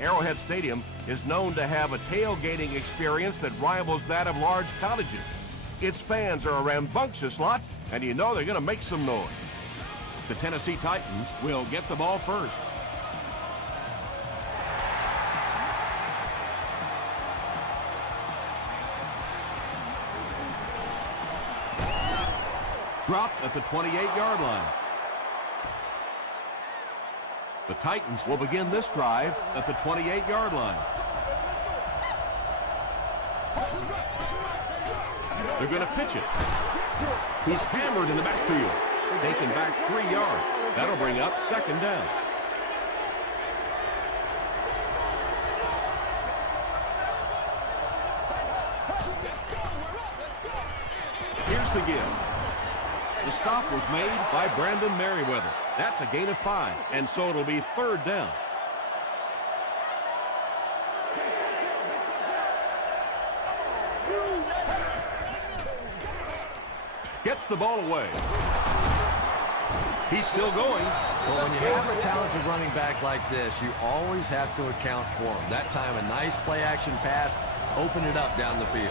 Arrowhead Stadium is known to have a tailgating experience that rivals that of large colleges. Its fans are a rambunctious lot, and you know they're going to make some noise. The Tennessee Titans will get the ball first. Dropped at the 28-yard line. The Titans will begin this drive at the 28-yard line. They're going to pitch it. He's hammered in the backfield. Taken back 3 yards. That'll bring up second down. Here's the give. The stop was made by Brandon Merriweather. That's a gain of 5, and so it'll be third down. Gets the ball away. He's still going. Well, when you have a talented running back like this, you always have to account for him. That time, a nice play-action pass opened it up down the field.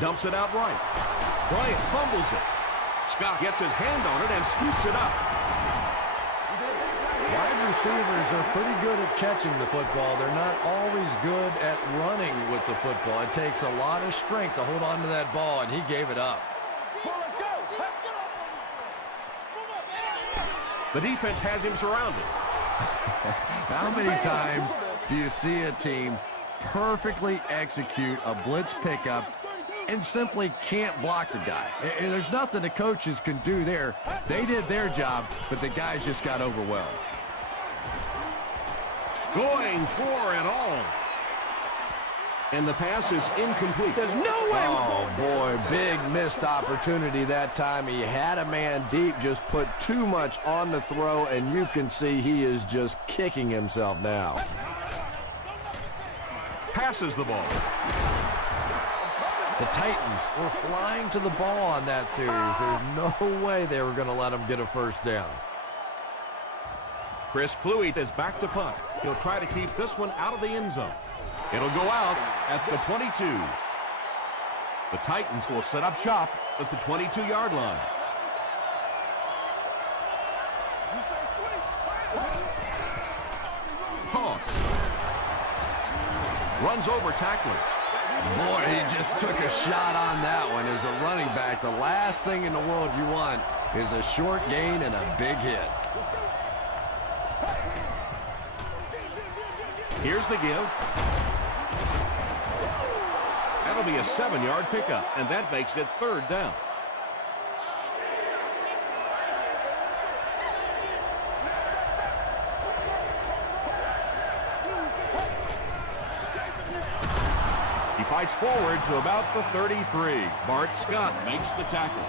Dumps it out right. Bryant fumbles it. Scott gets his hand on it and scoops it up. Wide receivers are pretty good at catching the football. They're not always good at running with the football. It takes a lot of strength to hold on to that ball, and he gave it up. The defense has him surrounded. How many times do you see a team perfectly execute a blitz pickup and simply can't block the guy? And there's nothing the coaches can do there. They did their job, but the guys just got overwhelmed. Going for it all. And the pass is incomplete. There's no way. Oh, boy, big missed opportunity that time. He had a man deep, just put too much on the throw, and you can see he is just kicking himself now. Passes the ball. The Titans were flying to the ball on that series. There's no way they were going to let him get a first down. Chris Kluwe is back to punt. He'll try to keep this one out of the end zone. It'll go out at the 22. The Titans will set up shop at the 22-yard line. Hawk runs over tackler. Boy, he just took a shot on that one. As a running back, the last thing in the world you want is a short gain and a big hit. Here's the give. That'll be a 7-yard pickup, and that makes it third down. He fights forward to about the 33. Bart Scott makes the tackle.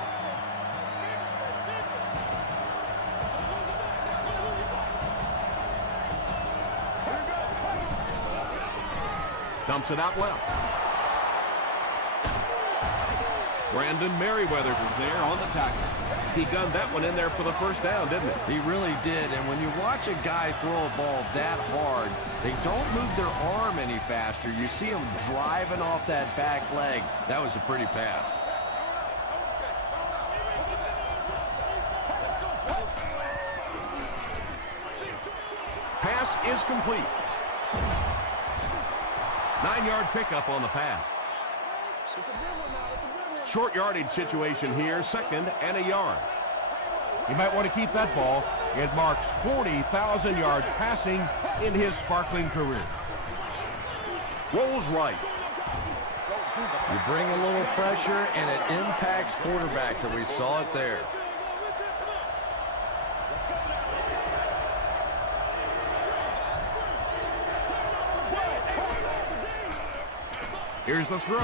Dumps it out left. Brandon Merriweather was there on the tackle. He gunned that one in there for the first down, didn't he? He really did, and when you watch a guy throw a ball that hard, they don't move their arm any faster. You see him driving off that back leg. That was a pretty pass. Pass is complete. 9-yard pickup on the pass. Short yardage situation here, second and a yard. You might want to keep that ball. It marks 40,000 yards passing in his sparkling career. Rolls right. You bring a little pressure, and it impacts quarterbacks, and we saw it there. Here's the throw.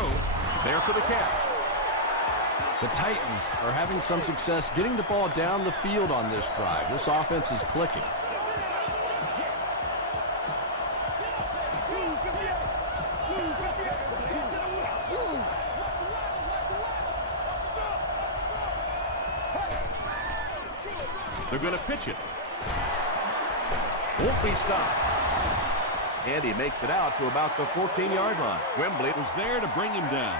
There for the catch. The Titans are having some success getting the ball down the field on this drive. This offense is clicking. They're going to pitch it. Won't be stopped. And he makes it out to about the 14-yard line. Wembley was there to bring him down.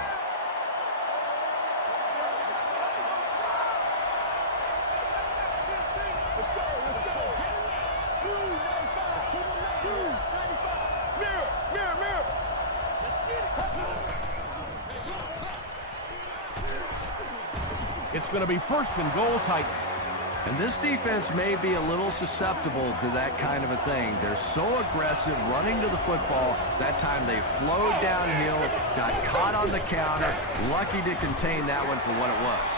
It's going to be first and goal, Titans. And this defense may be a little susceptible to that kind of a thing. They're so aggressive running to the football. That time they flowed downhill, got caught on the counter, lucky to contain that one for what it was.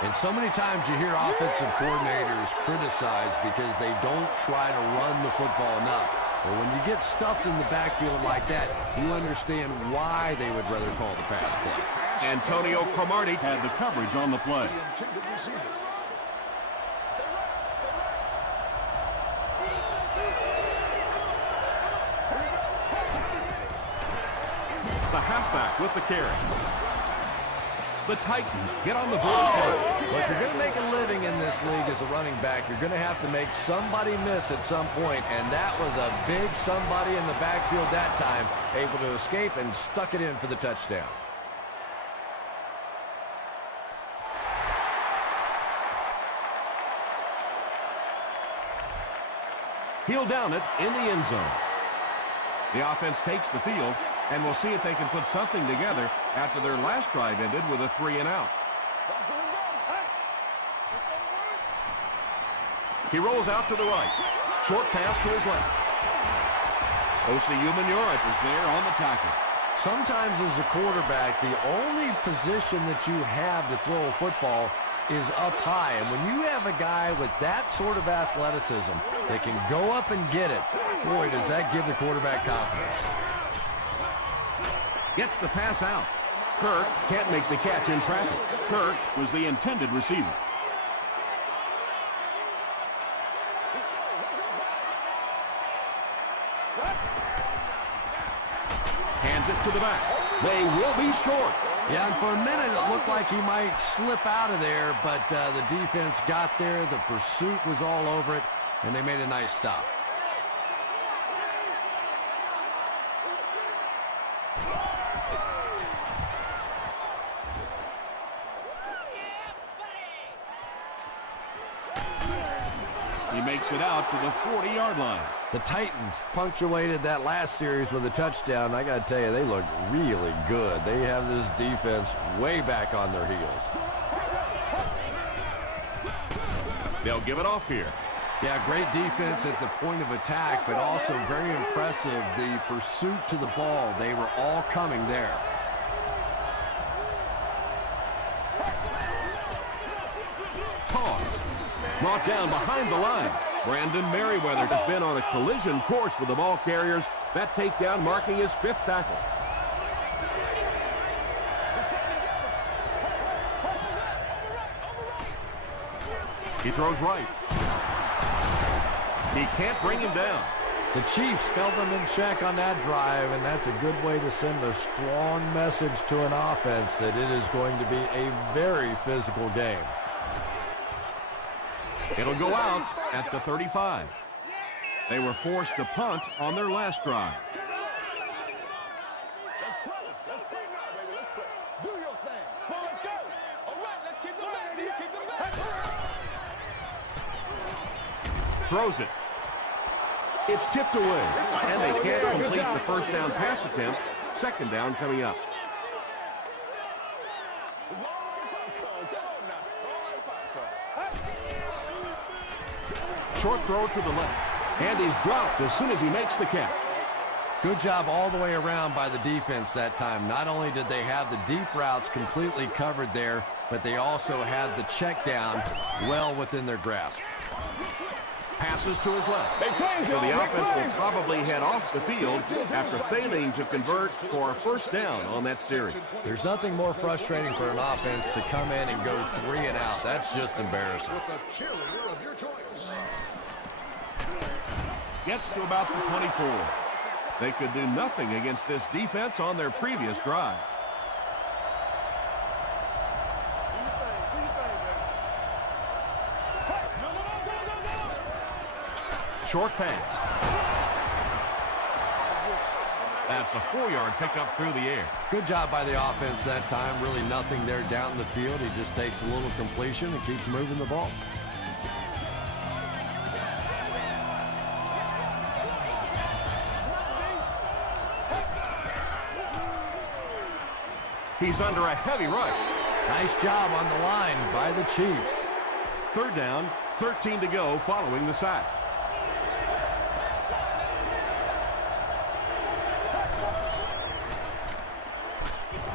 And so many times you hear offensive coordinators criticized because they don't try to run the football enough. But when you get stuffed in the backfield like that, you understand why they would rather call the pass play. Antonio Cromartie had the coverage on the play. The halfback with the carry. The Titans get on the board first. Look, you're going to make a living in this league as a running back. You're going to have to make somebody miss at some point, and that was a big somebody in the backfield that time, able to escape and stuck it in for the touchdown. He'll down it in the end zone. The offense takes the field, and we'll see if they can put something together after their last drive ended with a 3-and-out. He rolls out to the right. Short pass to his left. Osi Umenyiora is there on the tackle. Sometimes as a quarterback, the only position that you have to throw a football is up high. And when you have a guy with that sort of athleticism that can go up and get it, boy, does that give the quarterback confidence. Gets the pass out. Kirk can't make the catch in traffic. Kirk was the intended receiver. Hands it to the back. They will be short. Yeah, and for a minute it looked like he might slip out of there, but the defense got there. The pursuit was all over it, and they made a nice stop. He makes it out to the 40-yard line. The Titans punctuated that last series with a touchdown. I got to tell you, they look really good. They have this defense way back on their heels. They'll give it off here. Yeah, great defense at the point of attack, but also very impressive, the pursuit to the ball. They were all coming there. Caught. Brought down behind the line. Brandon Merriweather has been on a collision course with the ball carriers. That takedown marking his 5th tackle. He throws right. He can't bring him down. The Chiefs held them in check on that drive, and that's a good way to send a strong message to an offense that it is going to be a very physical game. It'll go out at the 35. They were forced to punt on their last drive. Throws it. It's tipped away, and they can't complete the first down pass attempt. Second down coming up. Short throw to the left, and he's dropped as soon as he makes the catch. Good job all the way around by the defense that time. Not only did they have the deep routes completely covered there, but they also had the check down well within their grasp. Passes to his left. So the offense will probably head off the field after failing to convert for a first down on that series. There's nothing more frustrating for an offense to come in and go 3 and out. That's just embarrassing. Gets to about the 24. They could do nothing against this defense on their previous drive. Short pass. That's a 4-yard pickup through the air. Good job by the offense that time. Really nothing there down the field. He just takes a little completion and keeps moving the ball. He's under a heavy rush. Nice job on the line by the Chiefs. 3rd down, 13 to go following the sack.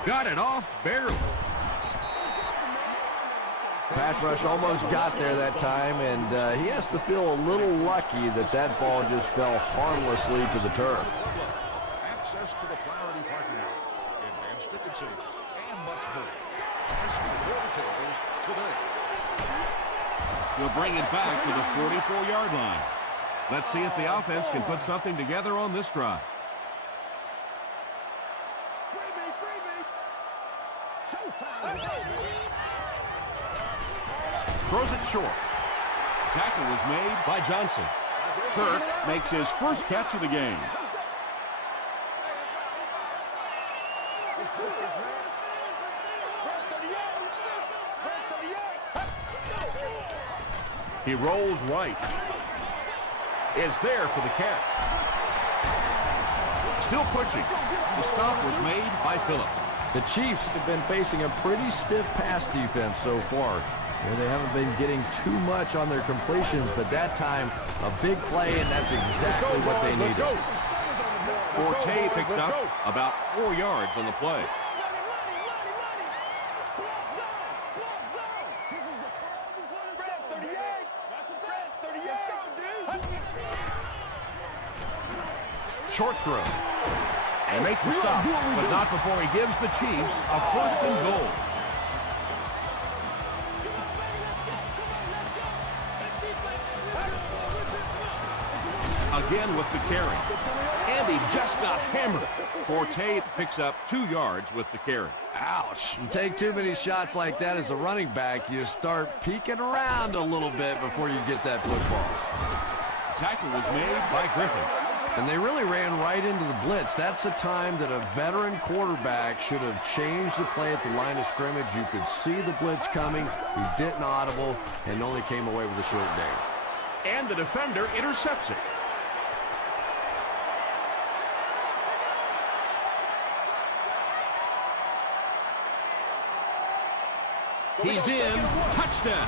Got it off barely. Pass rush almost got there that time, and he has to feel a little lucky that that ball just fell harmlessly to the turf. Access to the Flaherty parking lot, advanced ticket sales, and much more. Ask for more details today. We'll bring it back to the 44-yard line. Let's see if the offense can put something together on this drive. Throws it short. Tackle was made by Johnson. Kirk makes his first catch of the game. He rolls right. Is there for the catch. Still pushing. The stop was made by Phillip. The Chiefs have been facing a pretty stiff pass defense so far. They haven't been getting too much on their completions, but that time, a big play, and that's exactly what they needed. Forte picks up about 4 yards on the play. Short throw. And make the stop, but not before he gives the Chiefs a 1st and goal. Again with the carry. And he just got hammered. Forte picks up 2 yards with the carry. Ouch. You take too many shots like that as a running back, you start peeking around a little bit before you get that football. Tackle was made by Griffin. And they really ran right into the blitz. That's a time that a veteran quarterback should have changed the play at the line of scrimmage. You could see the blitz coming. He didn't audible and only came away with a short gain. And the defender intercepts it. He's in. Touchdown.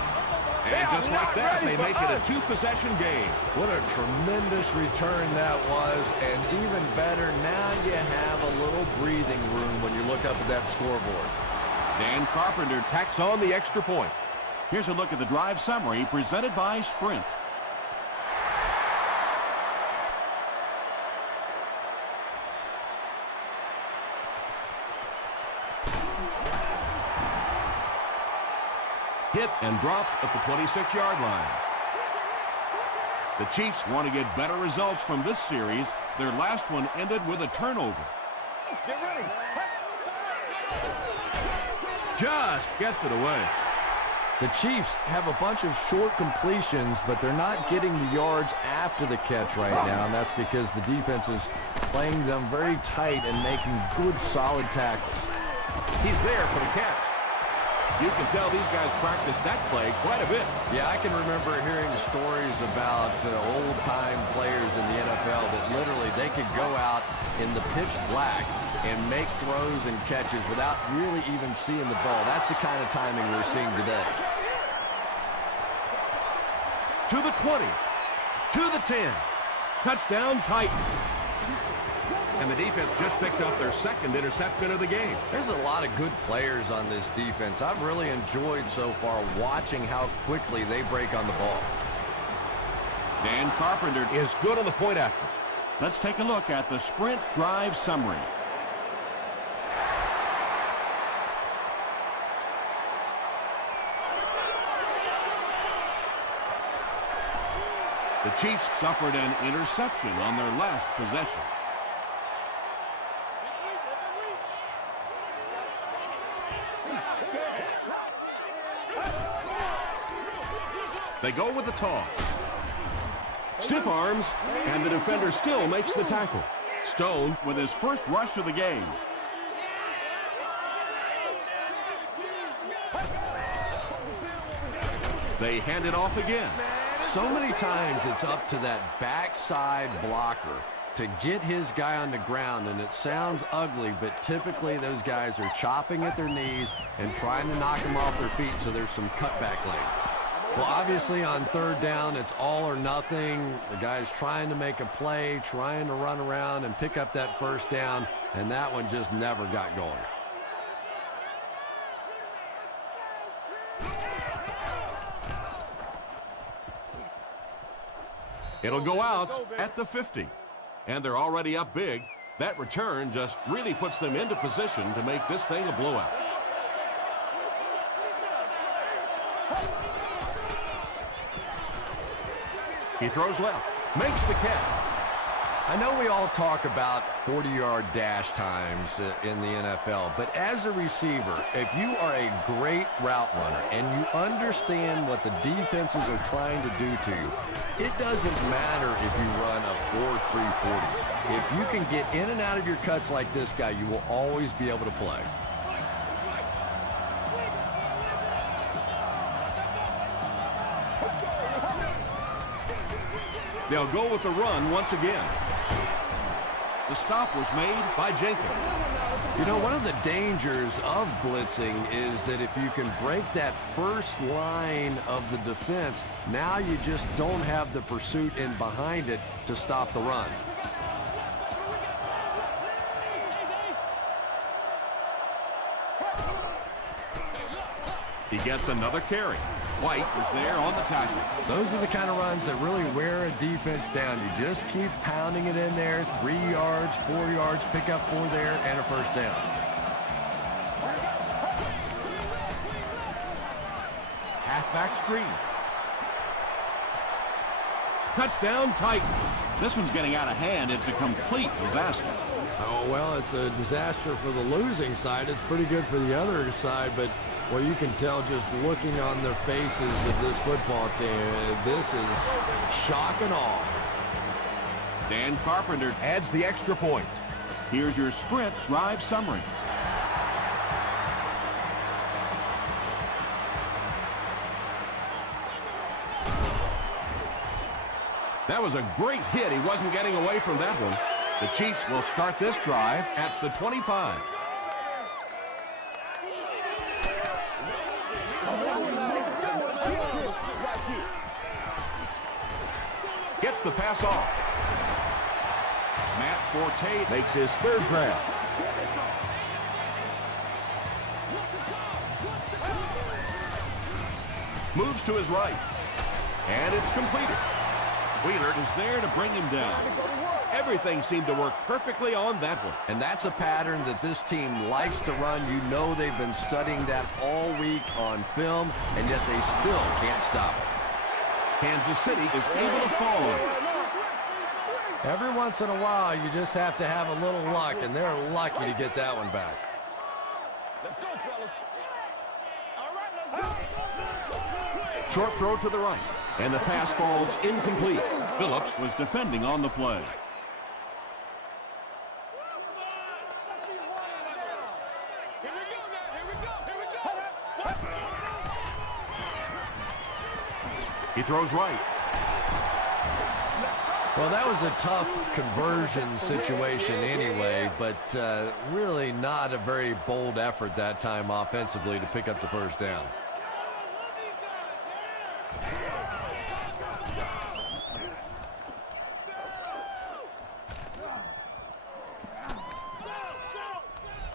And just like that, they make it a 2-possession game. What a tremendous return that was. And even better, now you have a little breathing room when you look up at that scoreboard. Dan Carpenter tacks on the extra point. Here's a look at the drive summary presented by Sprint. Hit and dropped at the 26-yard line. The Chiefs want to get better results from this series. Their last one ended with a turnover. Just gets it away. The Chiefs have a bunch of short completions, but they're not getting the yards after the catch right now, and that's because the defense is playing them very tight and making good, solid tackles. He's there for the catch. You can tell these guys practice that play quite a bit. Yeah, I can remember hearing stories about old-time players in the NFL that literally they could go out in the pitch black and make throws and catches without really even seeing the ball. That's the kind of timing we're seeing today. To the 20, to the 10. Touchdown, Titans. And the defense just picked up their 2nd interception of the game. There's a lot of good players on this defense. I've really enjoyed so far watching how quickly they break on the ball. Dan Carpenter is good on the point after. Let's take a look at the Sprint drive summary. The Chiefs suffered an interception on their last possession. They go with the toss. Stiff arms, and the defender still makes the tackle. Stone with his first rush of the game. They hand it off again. So many times it's up to that backside blocker to get his guy on the ground, and it sounds ugly, but typically those guys are chopping at their knees and trying to knock them off their feet, so there's some cutback lanes. Well, obviously on third down, it's all or nothing. The guy's trying to make a play, trying to run around and pick up that first down, and that one just never got going. It'll go out at the 50. And they're already up big. That return just really puts them into position to make this thing a blowout. He throws left, makes the catch. I know we all talk about 40-yard dash times in the NFL, but as a receiver, if you are a great route runner and you understand what the defenses are trying to do to you, it doesn't matter if you run a 4.340. If you can get in and out of your cuts like this guy, you will always be able to play. They'll go with the run once again. The stop was made by Jenkins. You know, one of the dangers of blitzing is that if you can break that first line of the defense, now you just don't have the pursuit in behind it to stop the run. He gets another carry. White is there on the tackle. Those are the kind of runs that really wear a defense down. You just keep pounding it in there, 3 yards, 4 yards, pick up 4 there, and a first down. Halfback screen. Touchdown, Titans. This one's getting out of hand. It's a complete disaster. Oh, well, it's a disaster for the losing side. It's pretty good for the other side, but well, you can tell just looking on the faces of this football team, this is shock and awe. Dan Carpenter adds the extra point. Here's your sprint drive summary. That was a great hit. He wasn't getting away from that one. The Chiefs will start this drive at the 25. Gets the pass off. Matt Forte makes his third grab. Moves to his right. And it's completed. Wheeler is there to bring him down. Everything seemed to work perfectly on that one. And that's a pattern that this team likes to run. You know they've been studying that all week on film, and yet they still can't stop it. Kansas City is able to follow it. Every once in a while, you just have to have a little luck, and they're lucky to get that one back. Let's go, fellas. All right, let's go. Short throw to the right, and the pass falls incomplete. Phillips was defending on the play. He throws right. Well, that was a tough conversion situation anyway, but really not a very bold effort that time offensively to pick up the first down.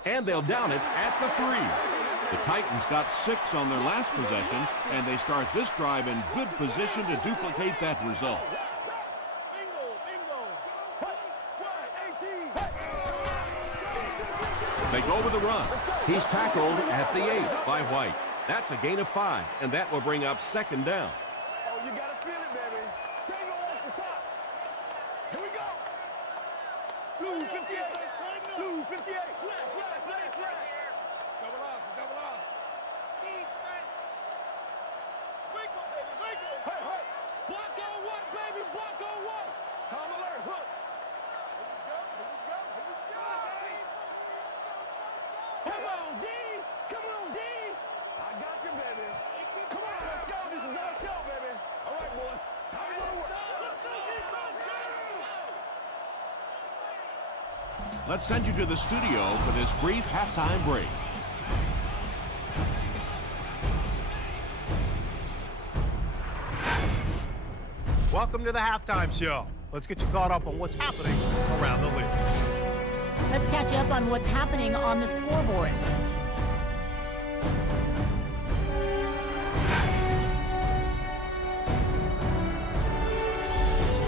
And they'll down it at the 3. The Titans got 6 on their last possession, and they start this drive in good position to duplicate that result. They go with the run. He's tackled at the 8 by White. That's a gain of 5, and that will bring up second down. Oh, you gotta feel it, baby. Tango off the top. Here we go. Blue 58. Blue 58. Flash. Double off. Winkle, baby, winkle. Hey. Block on one, baby, block on Let's send you to the studio for this brief halftime break. Welcome to the halftime show. Let's get you caught up on what's happening around the league. Let's catch you up on what's happening on the scoreboards.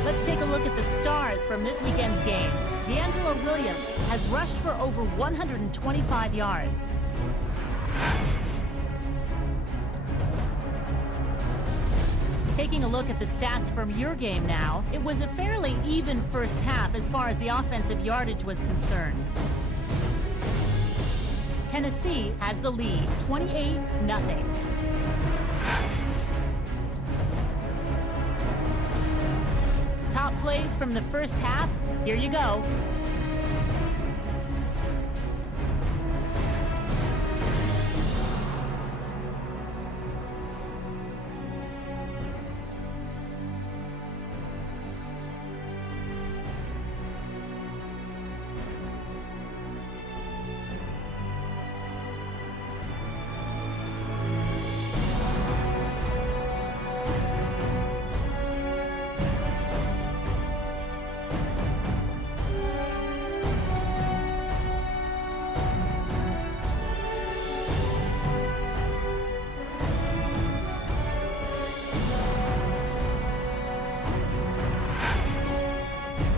Let's take a look at the stars from this weekend's games. D'Angelo Williams has rushed for over 125 yards. Taking a look at the stats from your game now, it was a fairly even first half as far as the offensive yardage was concerned. Tennessee has the lead, 28-0. Top plays from the first half, here you go.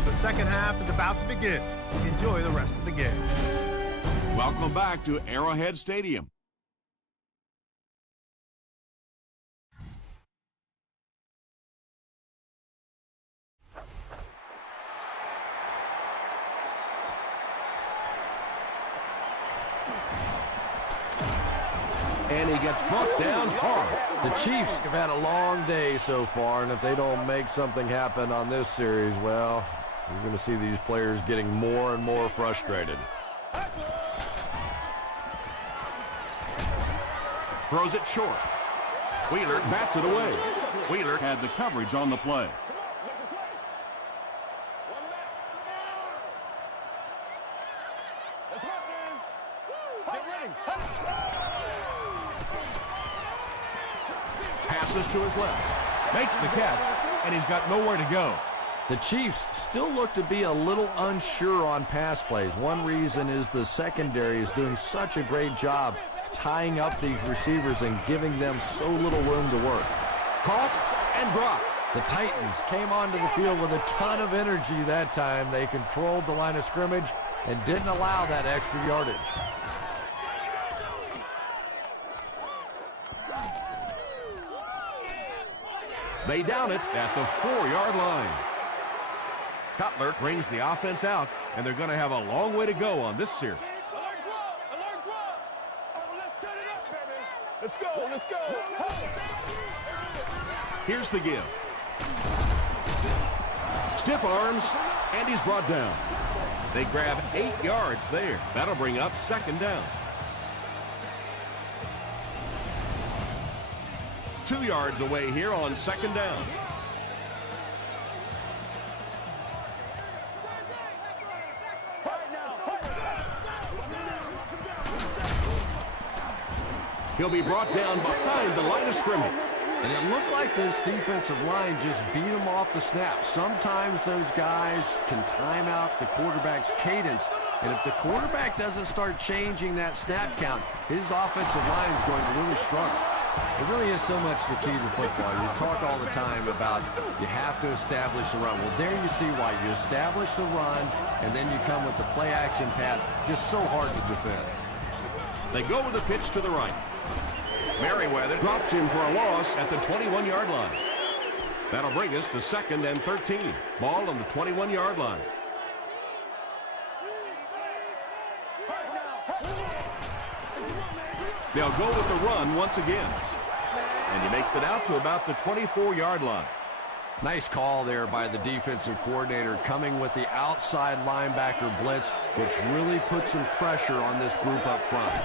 The second half is about to begin. Enjoy the rest of the game. Welcome back to Arrowhead Stadium. And he gets brought down hard. The Chiefs have had a long day so far, and if they don't make something happen on this series, well, you're going to see these players getting more and more frustrated. Throws it short. Wheeler bats it away. Wheeler had the coverage on the play. Passes to his left. Makes the catch, and he's got nowhere to go. The Chiefs still look to be a little unsure on pass plays. One reason is the secondary is doing such a great job tying up these receivers and giving them so little room to work. Caught and dropped. The Titans came onto the field with a ton of energy that time. They controlled the line of scrimmage and didn't allow that extra yardage. They down it at the 4-yard line. Cutler brings the offense out, and they're going to have a long way to go on this series. Let's go, let's go. Here's the give. Stiff arms, and he's brought down. They grab 8 yards there. That'll bring up second down. 2 yards away here on second down. He'll be brought down behind the line of scrimmage. And it looked like this defensive line just beat him off the snap. Sometimes those guys can time out the quarterback's cadence. And if the quarterback doesn't start changing that snap count, his offensive line is going to really struggle. It really is so much the key to football. You talk all the time about you have to establish the run. Well, there you see why. You establish the run, and then you come with the play-action pass. Just so hard to defend. They go with a pitch to the right. Merriweather drops him for a loss at the 21-yard line. That'll bring us to second and 13. Ball on the 21-yard line. They'll go with the run once again. And he makes it out to about the 24-yard line. Nice call there by the defensive coordinator, coming with the outside linebacker blitz, which really put some pressure on this group up front.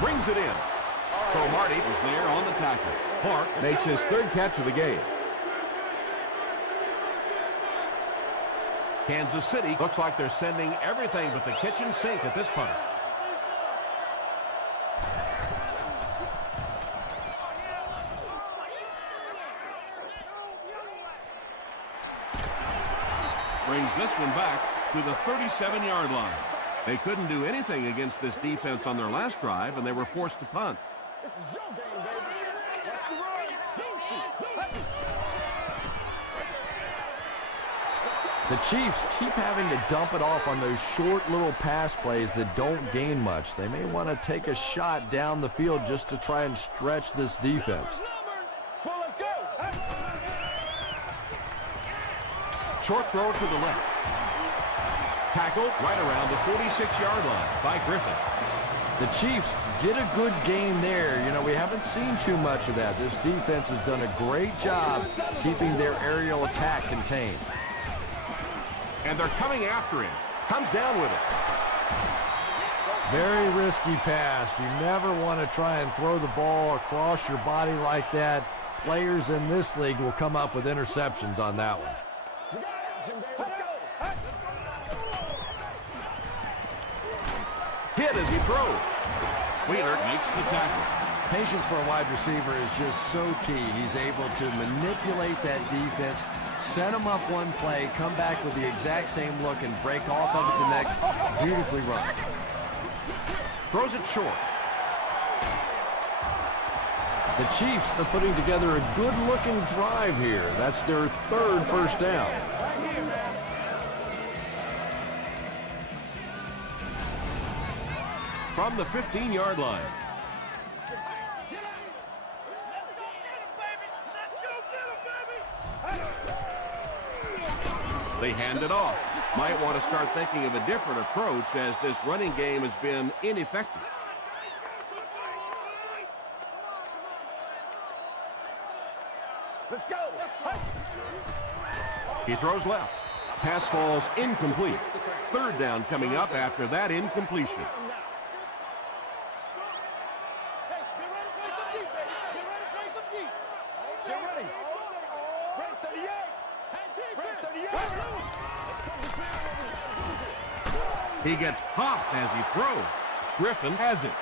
Brings it in. Cromartie was there on the tackle. Clark makes his third catch of the game. Kansas City looks like they're sending everything but the kitchen sink at this punt. Brings this one back to the 37-yard line. They couldn't do anything against this defense on their last drive, and they were forced to punt. This is your game, baby. Watch the run. The Chiefs keep having to dump it off on those short little pass plays that don't gain much. They may want to take a shot down the field just to try and stretch this defense. Well, let's go. Short throw to the left. Tackled right around the 46-yard line by Griffin. The Chiefs get a good game there. You know, we haven't seen too much of that. This defense has done a great job keeping their aerial attack contained. And they're coming after him. Comes down with it. Very risky pass. You never want to try and throw the ball across your body like that. Players in this league will come up with interceptions on that one. We got action, baby. Let's go. Hit as he throws. Wheeler makes the tackle. Patience for a wide receiver is just so key. He's able to manipulate that defense, set them up one play, come back with the exact same look, and break off of it the next. Beautifully run. Throws it short. The Chiefs are putting together a good-looking drive here. That's their third first down. From the 15-yard line. They hand it off. Might want to start thinking of a different approach as this running game has been ineffective. Let's go. He throws left. Pass falls incomplete. Third down coming up after that incompletion. Get ready. Break 38. Break 38. He gets popped as he throws. Griffin has it.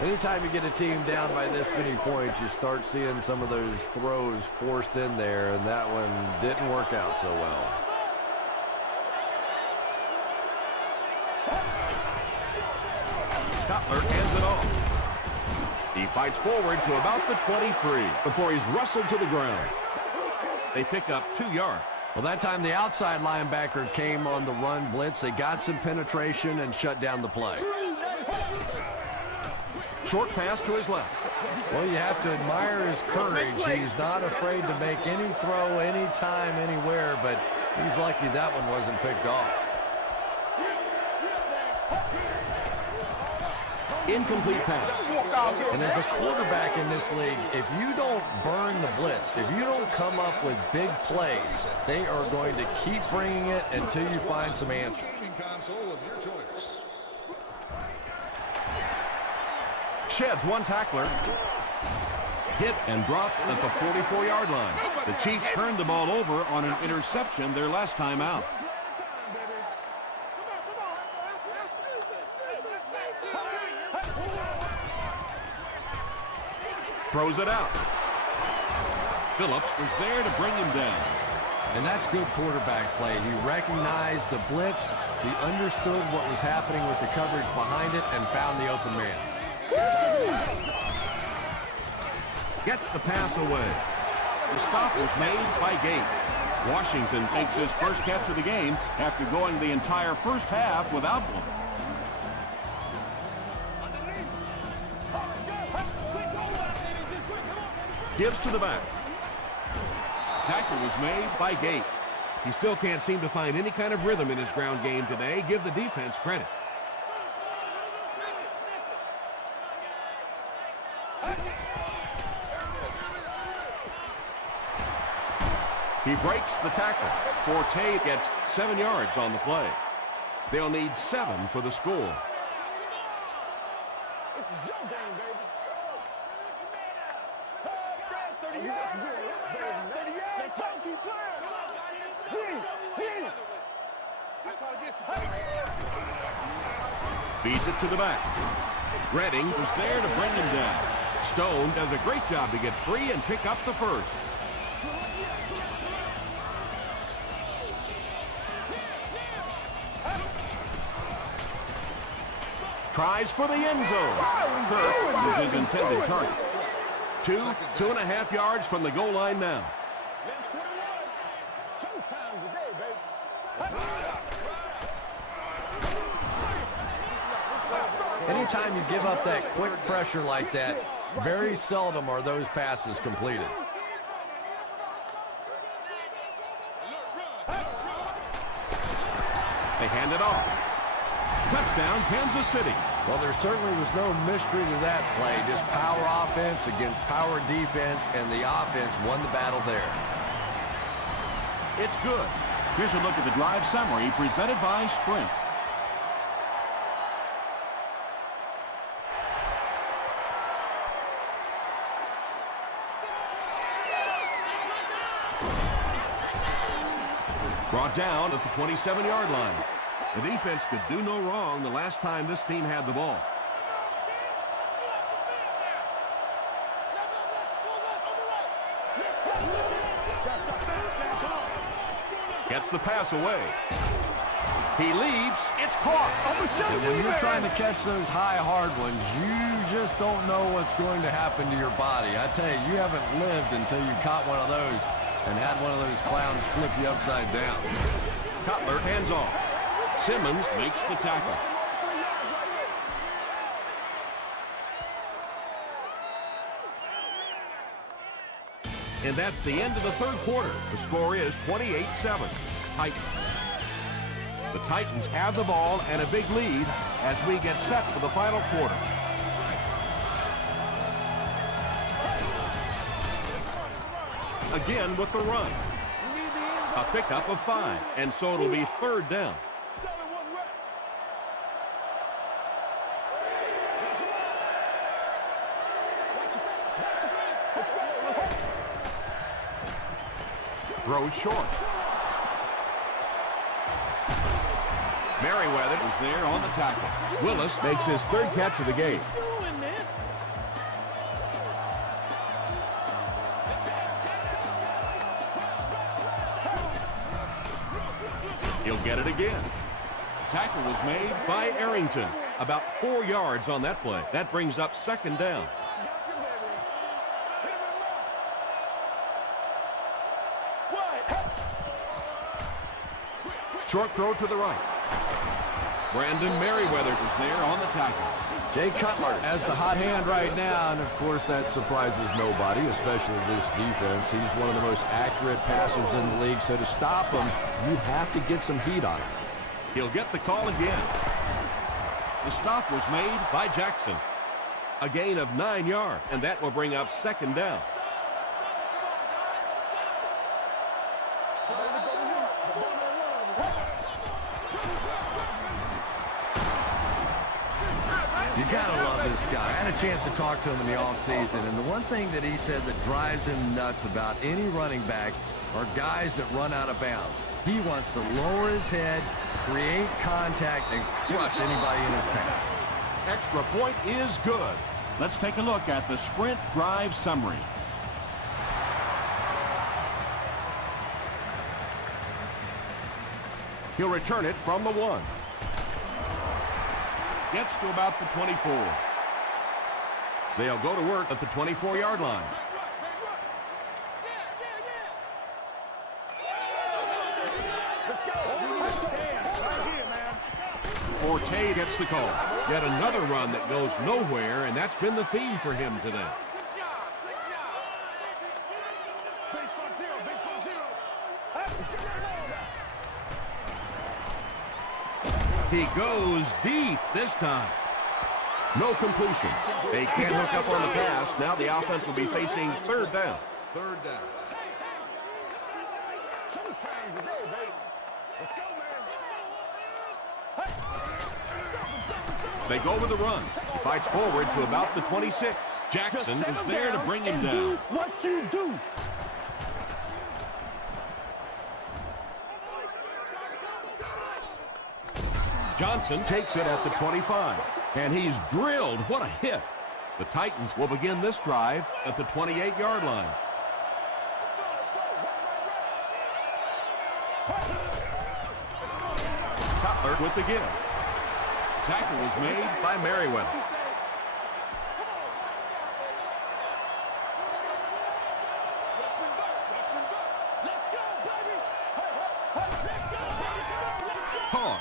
Anytime you get a team down by this many points, you start seeing some of those throws forced in there, and that one didn't work out so well. Cutler hands it off. He fights forward to about the 23 before he's wrestled to the ground. They pick up 2 yards. Well, that time the outside linebacker came on the run blitz. They got some penetration and shut down the play. Short pass to his left. Well, you have to admire his courage. He's not afraid to make any throw, anytime, anywhere, but he's lucky that one wasn't picked off. Incomplete pass. And as a quarterback in this league, if you don't burn the blitz, if you don't come up with big plays, they are going to keep bringing it until you find some answers. Sheds one tackler. Hit and dropped at the 44-yard line. The Chiefs turned the ball over on an interception their last time out. Throws it out. Phillips was there to bring him down. And that's good quarterback play. He recognized the blitz, he understood what was happening with the coverage behind it, and found the open man. Gets the pass away. The stop was made by Gates. Washington makes his first catch of the game after going the entire first half without one. Gives to the back. Tackle was made by Gates. He still can't seem to find any kind of rhythm in his ground game today. Give the defense credit. He breaks the tackle. Forte gets 7 yards on the play. They'll need 7 for the score. This is your game, baby. 38. keep playing. Z. I try to get you. Feeds it to the back. Redding was there to bring him down. Stone does a great job to get free and pick up the first. Tries for the end zone. Kirk was his intended target. 2.5 yards from the goal line now. Showtime today, baby. Anytime you give up that quick pressure like that, very seldom are those passes completed. They hand it off. Touchdown, Kansas City. Well, there certainly was no mystery to that play. Just power offense against power defense, and the offense won the battle there. It's good. Here's a look at the drive summary presented by Sprint. Brought down at the 27-yard line. The defense could do no wrong the last time this team had the ball. Gets the pass away. He leaps. It's caught. And when you're trying to catch those high, hard ones, you just don't know what's going to happen to your body. I tell you haven't lived until you caught one of those and had one of those clowns flip you upside down. Cutler hands off. Simmons makes the tackle. And that's the end of the third quarter. The score is 28-7. Titans. The Titans have the ball and a big lead as we get set for the final quarter. Again with the run. A pickup of 5, and so it'll be third down. Throws short. Merriweather was there on the tackle. Willis makes his third catch of the game. He'll get it again. The tackle was made by Arrington. About 4 yards on that play. That brings up second down. Short throw to the right. Brandon Merriweather was there on the tackle. Jay Cutler has the hot hand right now, and of course that surprises nobody, especially this defense. He's one of the most accurate passers in the league, so to stop him, you have to get some heat on him. He'll get the call again. The stop was made by Jackson. A gain of 9 yards, and that will bring up second down. You gotta love this guy. I had a chance to talk to him in the offseason, and the one thing that he said that drives him nuts about any running back are guys that run out of bounds. He wants to lower his head, create contact, and crush anybody in his path. Extra point is good. Let's take a look at the Sprint drive summary. He'll return it from the 1. Gets to about the 24. They'll go to work at the 24-yard line. Forte gets the call. Yet another run that goes nowhere, and that's been the theme for him today. He goes deep this time. No completion. They can't hook up on the pass. Now the offense will be facing third down. Third down. Showtime today, baby. Let's go, man. They go with the run. He fights forward to about the 26. Jackson is there to bring him down. What you do. Johnson takes it at the 25. And he's drilled. What a hit. The Titans will begin this drive at the 28-yard line. Cutler with the give. Tackle was made by Merriweather. Toss.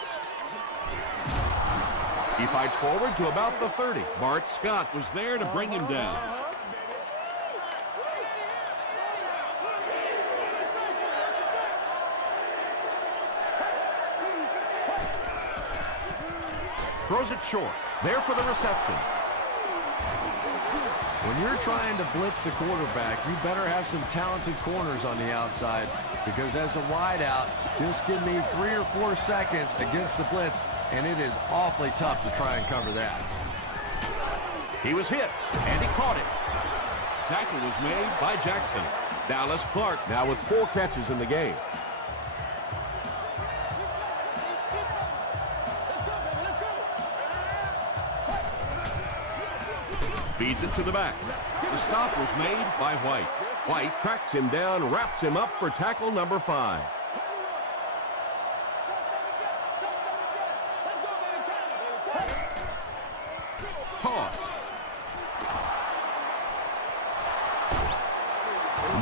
He fights forward to about the 30. Bart Scott was there to bring him down. Throws it short. There for the reception. When you're trying to blitz the quarterback, you better have some talented corners on the outside, because as a wideout, just give me 3 or 4 seconds against the blitz, and it is awfully tough to try and cover that. He was hit, and he caught it. Tackle was made by Jackson. Dallas Clark now with 4 catches in the game. Feeds it to the back. The stop was made by White. White cracks him down, wraps him up for tackle number 5. Toss.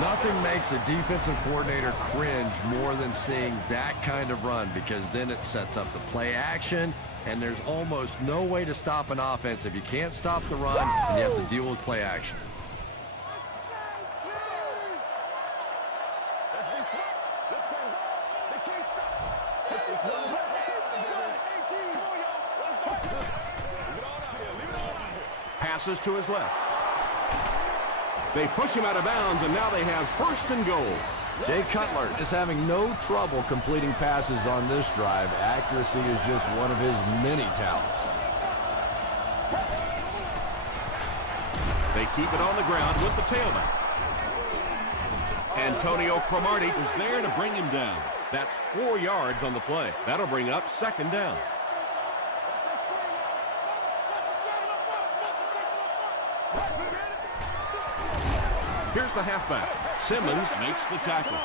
Nothing makes a defensive coordinator cringe more than seeing that kind of run, because then it sets up the play action, and there's almost no way to stop an offense if you can't stop the run and you have to deal with play action. Passes to his left. They push him out of bounds, and now they have 1st and goal. Jay Cutler is having no trouble completing passes on this drive. Accuracy is just one of his many talents. They keep it on the ground with the tailback. Antonio Cromartie was there to bring him down. That's 4 yards on the play. That'll bring up 2nd down. Here's the halfback. Simmons makes the tackle.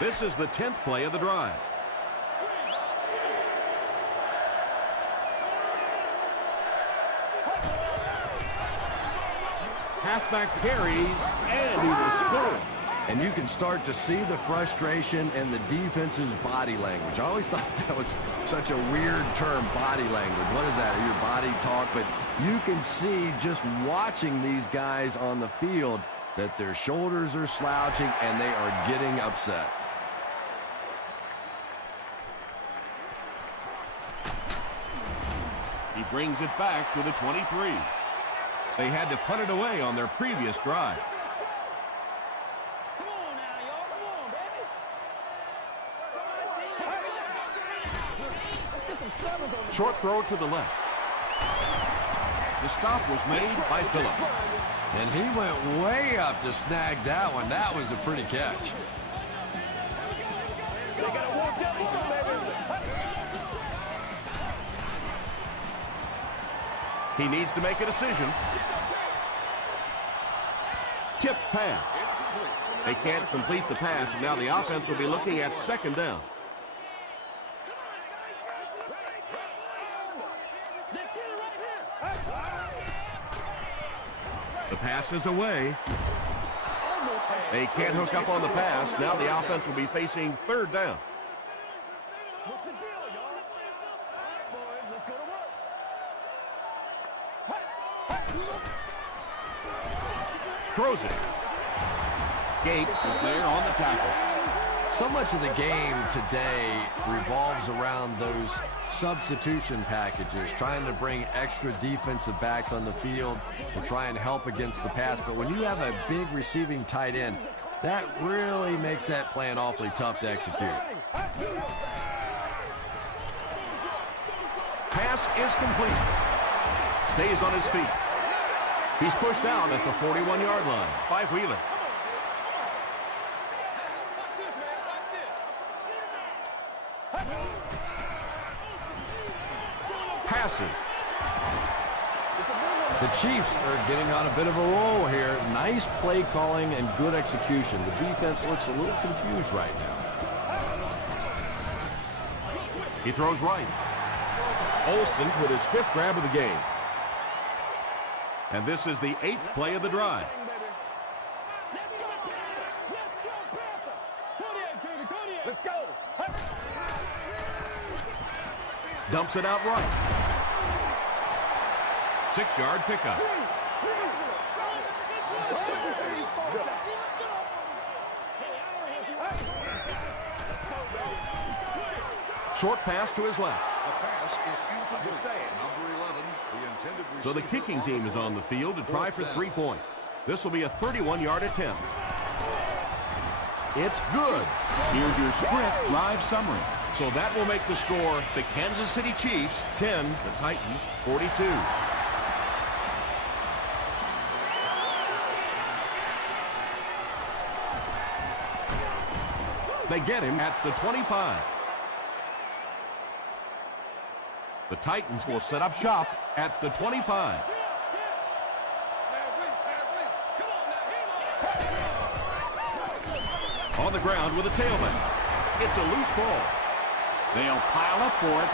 This is the 10th play of the drive. Halfback carries, and he will score. And you can start to see the frustration in the defense's body language. I always thought that was such a weird term, body language. What is that? Your body talk? But you can see just watching these guys on the field that their shoulders are slouching and they are getting upset. He brings it back to the 23. They had to punt it away on their previous drive. Come on now, y'all. Come on, baby. Let's get some sevens on the Short throw to the left. The stop was made by Phillips. And he went way up to snag that one. That was a pretty catch. They gotta work that ball, baby. He needs to make a decision. Tipped pass. They can't complete the pass, and now the offense will be looking at 2nd down. The pass is away. They can't hook up on the pass. Now the offense will be facing 3rd down. What's the deal, y'all? All right, boys, let's go to work. Throws it. Gates is there on the tackle. So much of the game today revolves around those substitution packages, trying to bring extra defensive backs on the field to try and help against the pass. But when you have a big receiving tight end, that really makes that plan awfully tough to execute. Pass is complete. Stays on his feet. He's pushed out at the 41-yard line by Wheeler. passes. The Chiefs are getting on a bit of a roll here. Nice play calling and good execution. The defense looks a little confused right now. He throws right. Olsen with his 5th grab of the game. And this is the 8th play of the drive. Let's go. Dumps it out right. 6-yard pickup. Short pass to his left. So the kicking team is on the field to try for 3 points. This will be a 31-yard attempt. It's good. Here's your sprint drive summary. So that will make the score the Kansas City Chiefs 10, the Titans 42. They get him at the 25. The Titans will set up shop at the 25. On the ground with a tailback. It's a loose ball. They'll pile up for it.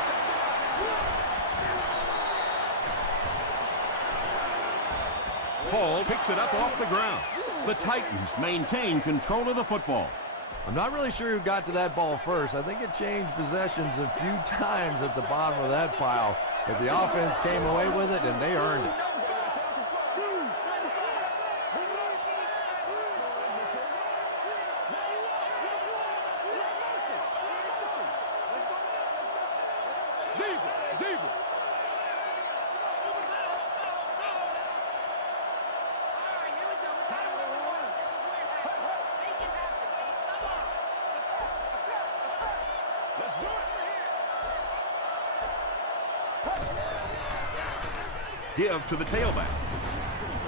Hall picks it up off the ground. The Titans maintain control of the football. I'm not really sure who got to that ball first. I think it changed possessions a few times at the bottom of that pile. But the offense came away with it, and they earned it. Give to the tailback.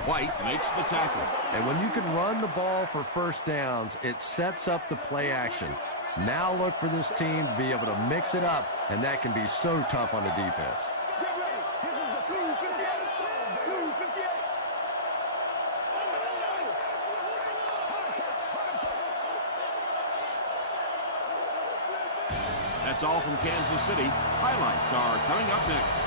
White makes the tackle. And when you can run the ball for first downs, it sets up the play action. Now look for this team to be able to mix it up, and that can be so tough on the defense. Get ready. This is the Blue 58. Blue 58. That's all from Kansas City. Highlights are coming up next.